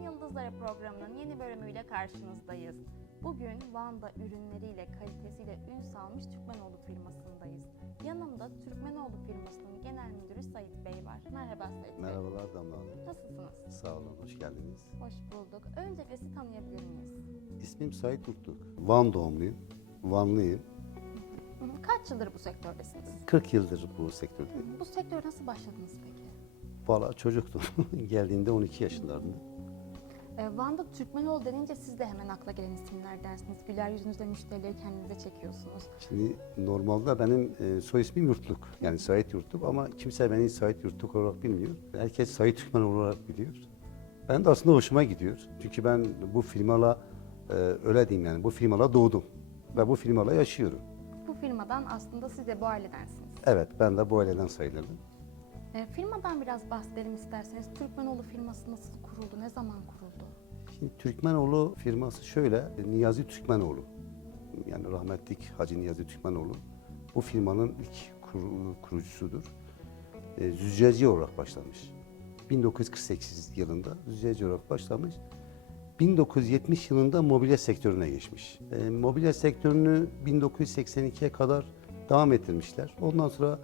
Yıldızları programının yeni bölümüyle karşınızdayız. Bugün Van'da ürünleriyle, kalitesiyle ün salmış Türkmenoğlu firmasındayız. Yanımda Türkmenoğlu firmasının genel müdürü Sait Bey var. Merhaba Sait Bey. Merhabalar Damla Hanım. Nasılsınız? Sağ olun, hoş geldiniz. Hoş bulduk. Öncelikle sizi tanıyabilir miyiz? İsmim Sait Urtluk. Van doğumluyum. Vanlıyım. Kaç yıldır bu sektördesiniz? 40 yıldır bu sektördeyim. Bu sektöre nasıl başladınız peki? Valla çocuktum. Geldiğinde 12 yaşlarında. Ee, Van'da Türkmenoğlu denince siz de hemen akla gelen isimlerdensiniz. Güler yüzünüzle müşterileri kendinize çekiyorsunuz. Şimdi normalde benim e, soy ismim Yurtluk. Yani Sait Yurtluk ama kimse beni Sait Yurtluk olarak bilmiyor. Herkes Sait Türkmen olarak biliyor. Ben de aslında hoşuma gidiyor. Çünkü ben bu firmala e, öyle diyeyim yani bu firmala doğdum. Ve bu firmala yaşıyorum. Bu firmadan aslında siz de bu ailedensiniz. Evet ben de bu aileden sayılırım. E, firmadan biraz bahsedelim isterseniz. Türkmenoğlu firması nasıl kuruldu, ne zaman kuruldu? Şimdi Türkmenoğlu firması şöyle, Niyazi Türkmenoğlu. Yani rahmetlik Hacı Niyazi Türkmenoğlu. Bu firmanın ilk kur- kurucusudur. E, züccaci olarak başlamış. 1948 yılında züccaci olarak başlamış. 1970 yılında mobilya sektörüne geçmiş. E, mobilya sektörünü 1982'ye kadar devam ettirmişler. Ondan sonra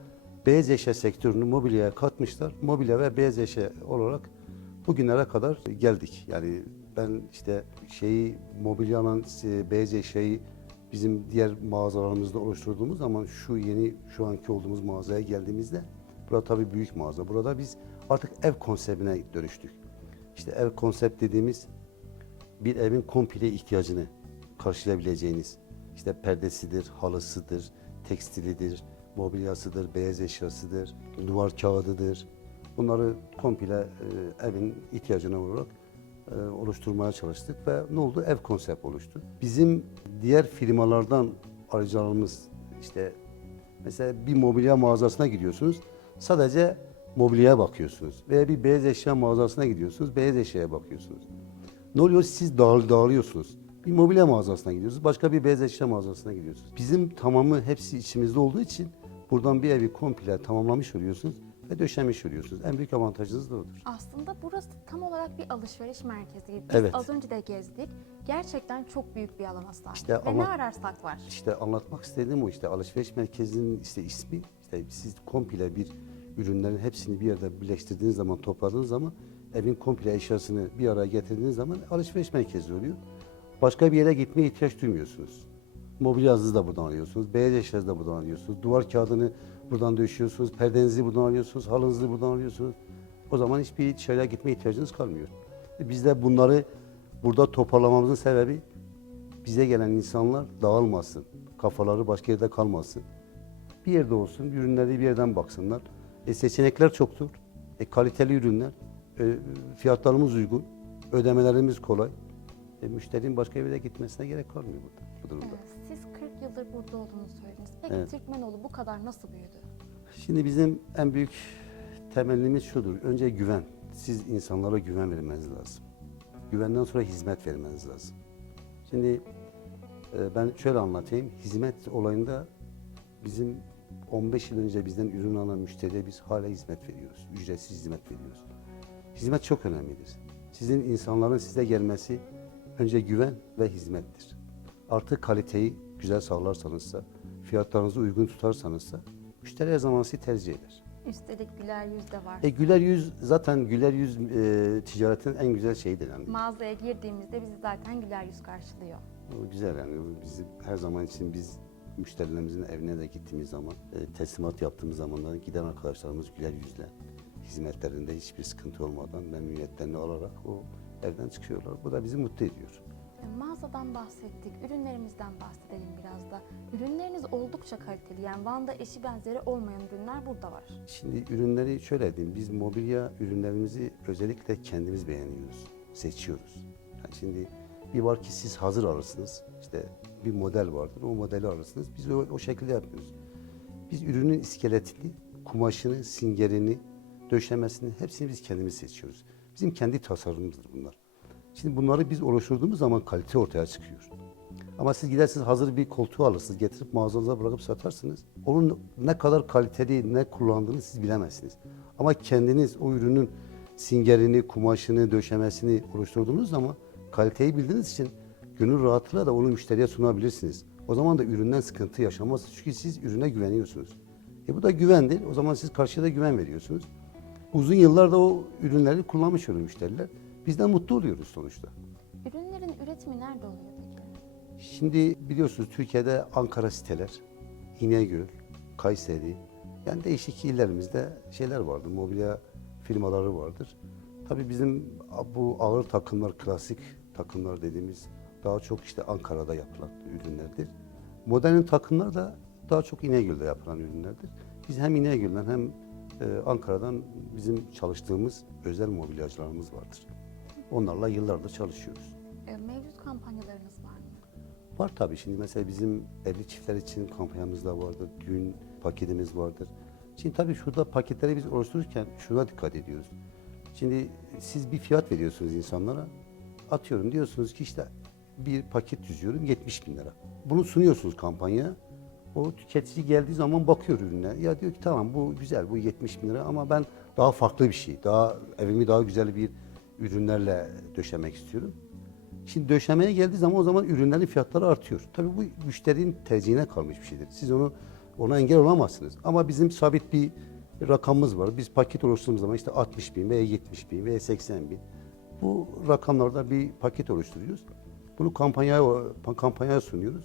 beyaz eşya sektörünü mobilyaya katmışlar. Mobilya ve beyaz eşya olarak bugünlere kadar geldik. Yani ben işte şeyi mobilyanın e, beyaz eşyayı bizim diğer mağazalarımızda oluşturduğumuz zaman şu yeni şu anki olduğumuz mağazaya geldiğimizde burada tabii büyük mağaza. Burada biz artık ev konseptine dönüştük. İşte ev konsept dediğimiz bir evin komple ihtiyacını karşılayabileceğiniz işte perdesidir, halısıdır, tekstilidir, mobilyasıdır, beyaz eşyasıdır, duvar kağıdıdır. Bunları komple e, evin ihtiyacına olarak e, oluşturmaya çalıştık ve ne oldu? Ev konsept oluştu. Bizim diğer firmalardan arayacağımız işte mesela bir mobilya mağazasına gidiyorsunuz. Sadece mobilyaya bakıyorsunuz. Veya bir beyaz eşya mağazasına gidiyorsunuz. Beyaz eşyaya bakıyorsunuz. Ne oluyor? Siz dağıl, dağılıyorsunuz. Bir mobilya mağazasına gidiyorsunuz. Başka bir beyaz eşya mağazasına gidiyorsunuz. Bizim tamamı hepsi içimizde olduğu için buradan bir evi komple tamamlamış oluyorsunuz ve döşemiş oluyorsunuz. En büyük avantajınız da odur. Aslında burası tam olarak bir alışveriş merkezi. Biz Evet. az önce de gezdik. Gerçekten çok büyük bir alana sahip. İşte Ve ama- ne ararsak var. İşte anlatmak istediğim o işte alışveriş merkezinin işte ismi işte siz komple bir ürünlerin hepsini bir yerde birleştirdiğiniz zaman topladığınız zaman evin komple eşyasını bir araya getirdiğiniz zaman alışveriş merkezi oluyor. Başka bir yere gitmeye ihtiyaç duymuyorsunuz. Mobilyanızı da buradan alıyorsunuz, beyaz eşyanızı da buradan alıyorsunuz, duvar kağıdını buradan döşüyorsunuz, perdenizi buradan alıyorsunuz, halınızı buradan alıyorsunuz. O zaman hiçbir dışarıya gitmeye ihtiyacınız kalmıyor. E Biz de bunları burada toparlamamızın sebebi bize gelen insanlar dağılmasın, kafaları başka yerde kalmasın. Bir yerde olsun, ürünleri bir yerden baksınlar. E, seçenekler çoktur. E, kaliteli ürünler, e, fiyatlarımız uygun, ödemelerimiz kolay. E, müşterinin başka bir yere gitmesine gerek kalmıyor burada, bu durumda. Evet, siz 40 yıldır burada olduğunuzu söylediniz. Peki Evet. Türkmenoğlu bu kadar nasıl büyüdü? Şimdi bizim en büyük temellimiz şudur. Önce güven. Siz insanlara güven vermeniz lazım. Güvenden sonra hizmet vermeniz lazım. Şimdi e, ben şöyle anlatayım. Hizmet olayında bizim 15 yıl önce bizden ürün alan müşteriye biz hala hizmet veriyoruz. Ücretsiz hizmet veriyoruz. Hizmet çok önemlidir. Sizin insanların size gelmesi önce güven ve hizmettir. Artık kaliteyi güzel sağlarsanızsa, fiyatlarınızı uygun tutarsanızsa müşteri her zaman sizi tercih eder. Üstelik güler yüz de var. E, güler yüz zaten güler yüz e, ticaretin en güzel şeyidir yani. Mağazaya girdiğimizde bizi zaten güler yüz karşılıyor. O güzel yani O bizim her zaman için biz müşterilerimizin evine de gittiğimiz zaman e, teslimat yaptığımız zamanlarda giden arkadaşlarımız güler yüzle hizmetlerinde hiçbir sıkıntı olmadan memnuniyetlerini alarak o evden çıkıyorlar. Bu da bizi mutlu ediyor. E, Mağazadan bahsettik, ürünlerimizden bahsedelim biraz da. Ürünleriniz oldukça kaliteli. Yani Van'da eşi benzeri olmayan ürünler burada var. Şimdi ürünleri şöyle diyeyim, biz mobilya ürünlerimizi özellikle kendimiz beğeniyoruz, seçiyoruz. Yani şimdi bir var ki siz hazır alırsınız, işte bir model vardır, o modeli alırsınız, biz o, o şekilde yapıyoruz. Biz ürünün iskeletini, kumaşını, singerini, döşemesini hepsini biz kendimiz seçiyoruz. Bizim kendi tasarımımızdır bunlar. Şimdi bunları biz oluşturduğumuz zaman kalite ortaya çıkıyor. Ama siz gidersiniz hazır bir koltuğu alırsınız, getirip mağazanıza bırakıp satarsınız. Onun ne kadar kaliteli, ne kullandığını siz bilemezsiniz. Ama kendiniz o ürünün singerini, kumaşını, döşemesini oluşturduğunuz zaman kaliteyi bildiğiniz için gönül rahatlığıyla da onu müşteriye sunabilirsiniz. O zaman da üründen sıkıntı yaşamaz. Çünkü siz ürüne güveniyorsunuz. E bu da güvendir. O zaman siz karşıya da güven veriyorsunuz. Uzun yıllarda o ürünleri kullanmış oluyor müşteriler. Biz de mutlu oluyoruz sonuçta. Ürünlerin üretimi nerede oluyor peki? Şimdi biliyorsunuz Türkiye'de Ankara siteler, İnegöl, Kayseri, yani değişik illerimizde şeyler vardır, mobilya firmaları vardır. Tabii bizim bu ağır takımlar, klasik takımlar dediğimiz daha çok işte Ankara'da yapılan ürünlerdir. Modern takımlar da daha çok İnegöl'de yapılan ürünlerdir. Biz hem İnegöl'den hem e, Ankara'dan bizim çalıştığımız özel mobilyacılarımız vardır. Onlarla yıllardır çalışıyoruz. E, Mevcut kampanyalarınız var mı? Var tabii şimdi mesela bizim evli çiftler için kampanyamız da vardır, düğün paketimiz vardır. Şimdi tabii şurada paketleri biz oluştururken şuna dikkat ediyoruz. Şimdi siz bir fiyat veriyorsunuz insanlara. Atıyorum diyorsunuz ki işte bir paket düzüyorum 70 bin lira. Bunu sunuyorsunuz kampanyaya. O tüketici geldiği zaman bakıyor ürüne. Ya diyor ki tamam bu güzel bu 70 bin lira ama ben daha farklı bir şey, daha evimi daha güzel bir ürünlerle döşemek istiyorum. Şimdi döşemeye geldiği zaman o zaman ürünlerin fiyatları artıyor. Tabii bu müşterinin tercihine kalmış bir şeydir. Siz onu ona engel olamazsınız. Ama bizim sabit bir rakamımız var. Biz paket oluşturduğumuz zaman işte 60 bin veya 70 bin veya 80 bin. Bu rakamlarda bir paket oluşturuyoruz. Bunu kampanyaya, kampanyaya sunuyoruz.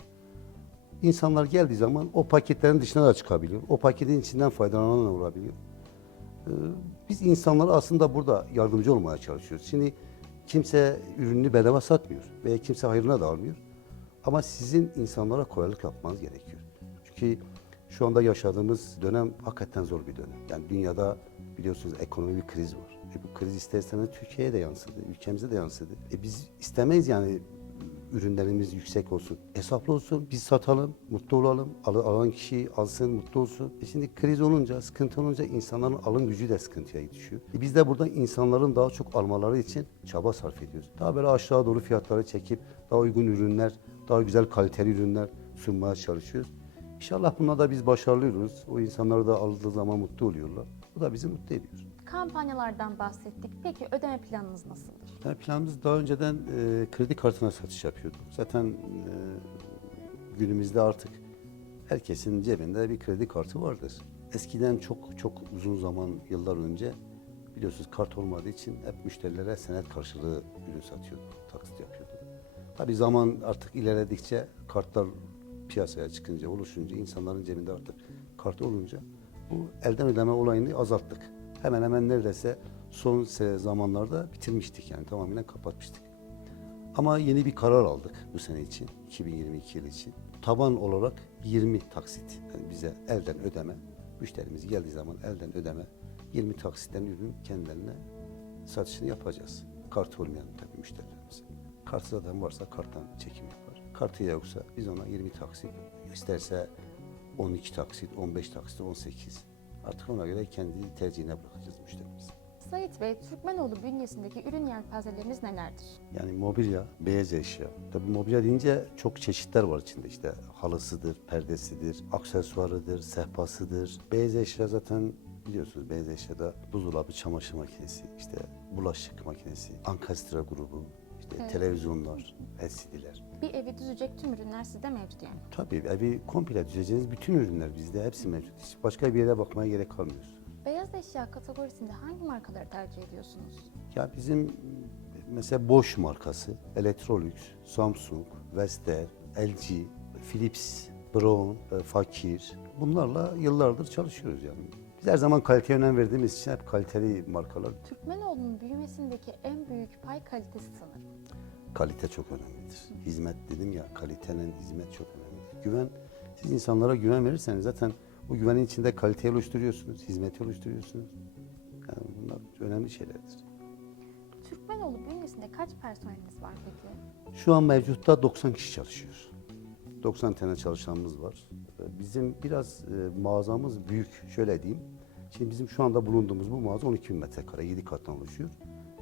İnsanlar geldiği zaman o paketlerin dışına da çıkabiliyor. O paketin içinden faydalanan da olabiliyor. Ee, Biz insanlara aslında burada yardımcı olmaya çalışıyoruz. Şimdi kimse ürününü bedava satmıyor veya kimse hayrına da almıyor. Ama sizin insanlara kolaylık yapmanız gerekiyor. Çünkü şu anda yaşadığımız dönem hakikaten zor bir dönem. Yani dünyada biliyorsunuz ekonomi bir kriz var. E bu kriz ister istemez Türkiye'ye de yansıdı, ülkemize de yansıdı. E biz istemeyiz yani ürünlerimiz yüksek olsun. Hesaplı olsun, biz satalım, mutlu olalım, al- alan kişi alsın, mutlu olsun. E şimdi kriz olunca, sıkıntı olunca insanların alım gücü de sıkıntıya düşüyor. E biz de burada insanların daha çok almaları için çaba sarf ediyoruz. Daha böyle aşağı doğru fiyatları çekip daha uygun ürünler, daha güzel kaliteli ürünler sunmaya çalışıyoruz. İnşallah bunda da biz başarılıyoruz. O insanlar da aldığı zaman mutlu oluyorlar. Bu da bizi mutlu ediyor. Kampanyalardan bahsettik. Peki ödeme planınız nasıldır? Yani planımız daha önceden e, kredi kartına satış yapıyorduk. Zaten e, günümüzde artık herkesin cebinde bir kredi kartı vardır. Eskiden çok çok uzun zaman, yıllar önce biliyorsunuz kart olmadığı için hep müşterilere senet karşılığı ürün satıyorduk, taksit yapıyorduk. Tabii zaman artık ilerledikçe kartlar piyasaya çıkınca, oluşunca, insanların cebinde artık kart olunca bu elden ödeme olayını azalttık. Hemen hemen neredeyse son zamanlarda bitirmiştik yani tamamen kapatmıştık. Ama yeni bir karar aldık bu sene için, 2022 yılı için. Taban olarak 20 taksit, yani bize elden ödeme, müşterimiz geldiği zaman elden ödeme, 20 taksitten ürün kendilerine satışını yapacağız. Kart olmayan tabii müşterilerimiz. Kart zaten varsa karttan çekim yapar. Kartı yoksa biz ona 20 taksit, isterse 12 taksit, 15 taksit, 18. Artık ona göre kendi tercihine bırakacağız müşterimizi. Sait Bey, Türkmenoğlu bünyesindeki ürün yelpazeleriniz nelerdir? Yani mobilya, beyaz eşya. Tabii mobilya deyince çok çeşitler var içinde. İşte halısıdır, perdesidir, aksesuarıdır, sehpasıdır. Beyaz eşya zaten biliyorsunuz beyaz eşyada buzdolabı, çamaşır makinesi, işte bulaşık makinesi, ankastre grubu, işte Evet. televizyonlar, LCD'ler. Bir evi düzecek tüm ürünler sizde mevcut yani. Tabii evi komple düzeceğiniz bütün ürünler bizde hepsi mevcut. Hiç başka bir yere bakmaya gerek kalmıyor. Beyaz eşya kategorisinde hangi markaları tercih ediyorsunuz? Ya bizim mesela Bosch markası, Electrolux, Samsung, Vestel, LG, Philips, Braun, e, Fakir bunlarla yıllardır çalışıyoruz yani. Biz her zaman kaliteye önem verdiğimiz için hep kaliteli markalar. Türkmenoğlu'nun büyümesindeki en büyük pay kalitesi sanırım. Kalite çok önemlidir. Hizmet dedim ya, kalitenin hizmet çok önemlidir. Güven, siz insanlara güven verirseniz zaten o güvenin içinde kaliteyi oluşturuyorsunuz, hizmeti oluşturuyorsunuz. Yani bunlar önemli şeylerdir. Türkmenoğlu bünyesinde kaç personeliniz var peki? Şu an mevcutta 90 kişi çalışıyor. 90 tane çalışanımız var. Bizim biraz e, mağazamız büyük, şöyle diyeyim. Şimdi bizim şu anda bulunduğumuz bu mağaza 12 bin metrekare, 7 kattan oluşuyor.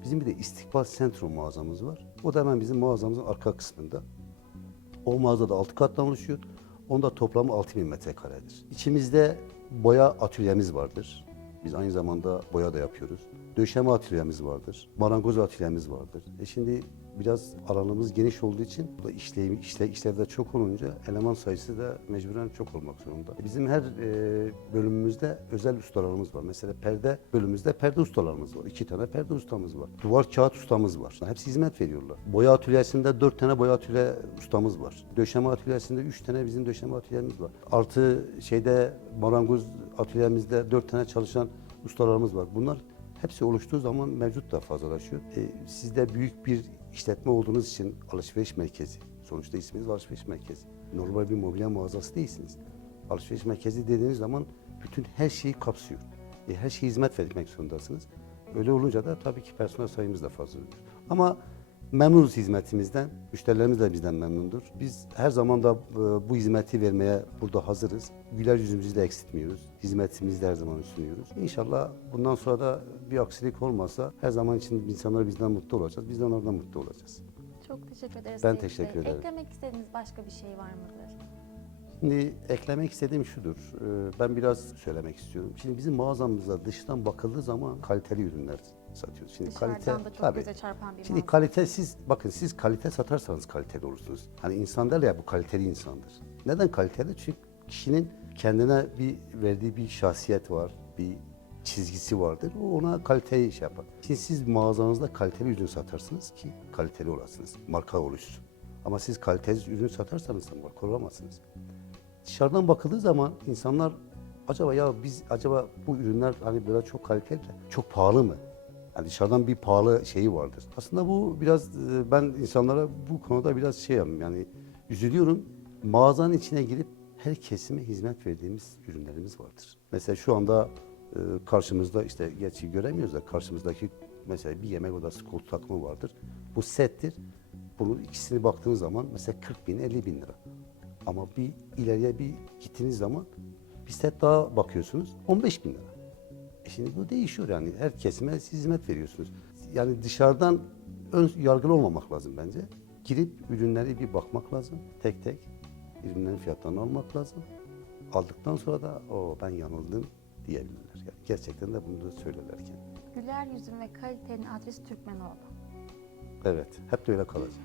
Bizim bir de İstikbal Sentrum mağazamız var. O da hemen bizim mağazamızın arka kısmında. O mağazada 6 kattan oluşuyor. Onda toplamı 6 bin metrekaredir. İçimizde boya atölyemiz vardır. Biz aynı zamanda boya da yapıyoruz. Döşeme atölyemiz vardır. Marangoz atölyemiz vardır. E şimdi biraz alanımız geniş olduğu için da işlev, işle, işlevde çok olunca eleman sayısı da mecburen çok olmak zorunda. Bizim her e, bölümümüzde özel ustalarımız var. Mesela perde bölümümüzde perde ustalarımız var. İki tane perde ustamız var. Duvar kağıt ustamız var. Hepsi hizmet veriyorlar. Boya atölyesinde dört tane boya atölye ustamız var. Döşeme atölyesinde üç tane bizim döşeme atölyemiz var. Artı şeyde marangoz atölyemizde dört tane çalışan ustalarımız var. Bunlar hepsi oluştuğu zaman mevcut da fazlalaşıyor. E, siz de büyük bir işletme olduğunuz için alışveriş merkezi. Sonuçta isminiz alışveriş merkezi. Normal bir mobilya mağazası değilsiniz. Alışveriş merkezi dediğiniz zaman bütün her şeyi kapsıyor. E, her şeye hizmet vermek zorundasınız. Öyle olunca da tabii ki personel sayımız da fazla. Ama memnunuz hizmetimizden. Müşterilerimiz de bizden memnundur. Biz her zaman da e, bu hizmeti vermeye burada hazırız. Güler yüzümüzü de eksiltmiyoruz. Hizmetimizi de her zaman sunuyoruz. İnşallah bundan sonra da bir aksilik olmazsa her zaman için insanlar bizden mutlu olacağız. Biz de onlardan mutlu olacağız. Çok teşekkür ederiz. Ben teşekkür ederim. Eklemek istediğiniz başka bir şey var mıdır? Şimdi eklemek istediğim şudur. e, Ben biraz söylemek istiyorum. Şimdi bizim mağazamızda dıştan bakıldığı zaman kaliteli ürünler satıyoruz. Şimdi Dışarıdan kalite da çok tabii. göze çarpan bir Şimdi manzara. kalite siz bakın siz kalite satarsanız kaliteli olursunuz. Hani insan der ya bu kaliteli insandır. Neden kaliteli? Çünkü kişinin kendine bir verdiği bir şahsiyet var, bir çizgisi vardır. O ona kaliteyi şey yapar. Şimdi siz mağazanızda kaliteli ürün satarsınız ki kaliteli olasınız. Marka oluşsun. Ama siz kalitesiz ürün satarsanız marka olamazsınız. Dışarıdan bakıldığı zaman insanlar acaba ya biz acaba bu ürünler hani böyle çok kaliteli de çok pahalı mı? Yani dışarıdan bir pahalı şeyi vardır. Aslında bu biraz e, ben insanlara bu konuda biraz şey yapayım yani üzülüyorum. Mağazanın içine girip her kesime hizmet verdiğimiz ürünlerimiz vardır. Mesela şu anda e, karşımızda işte gerçi göremiyoruz da karşımızdaki mesela bir yemek odası koltuk takımı vardır. Bu settir. Bunun ikisini baktığınız zaman mesela 40 bin 50 bin lira. Ama bir ileriye bir gittiğiniz zaman bir set daha bakıyorsunuz 15 bin lira. E şimdi bu değişiyor yani. Her kesime siz hizmet veriyorsunuz. Yani dışarıdan ön yargılı olmamak lazım bence. Girip ürünleri bir bakmak lazım. Tek tek ürünlerin fiyatlarını almak lazım. Aldıktan sonra da o ben yanıldım diyebilirler. Yani gerçekten de bunu da söylerlerken. Güler yüzün ve kalitenin adresi Türkmenoğlu. Evet, hep de öyle kalacak.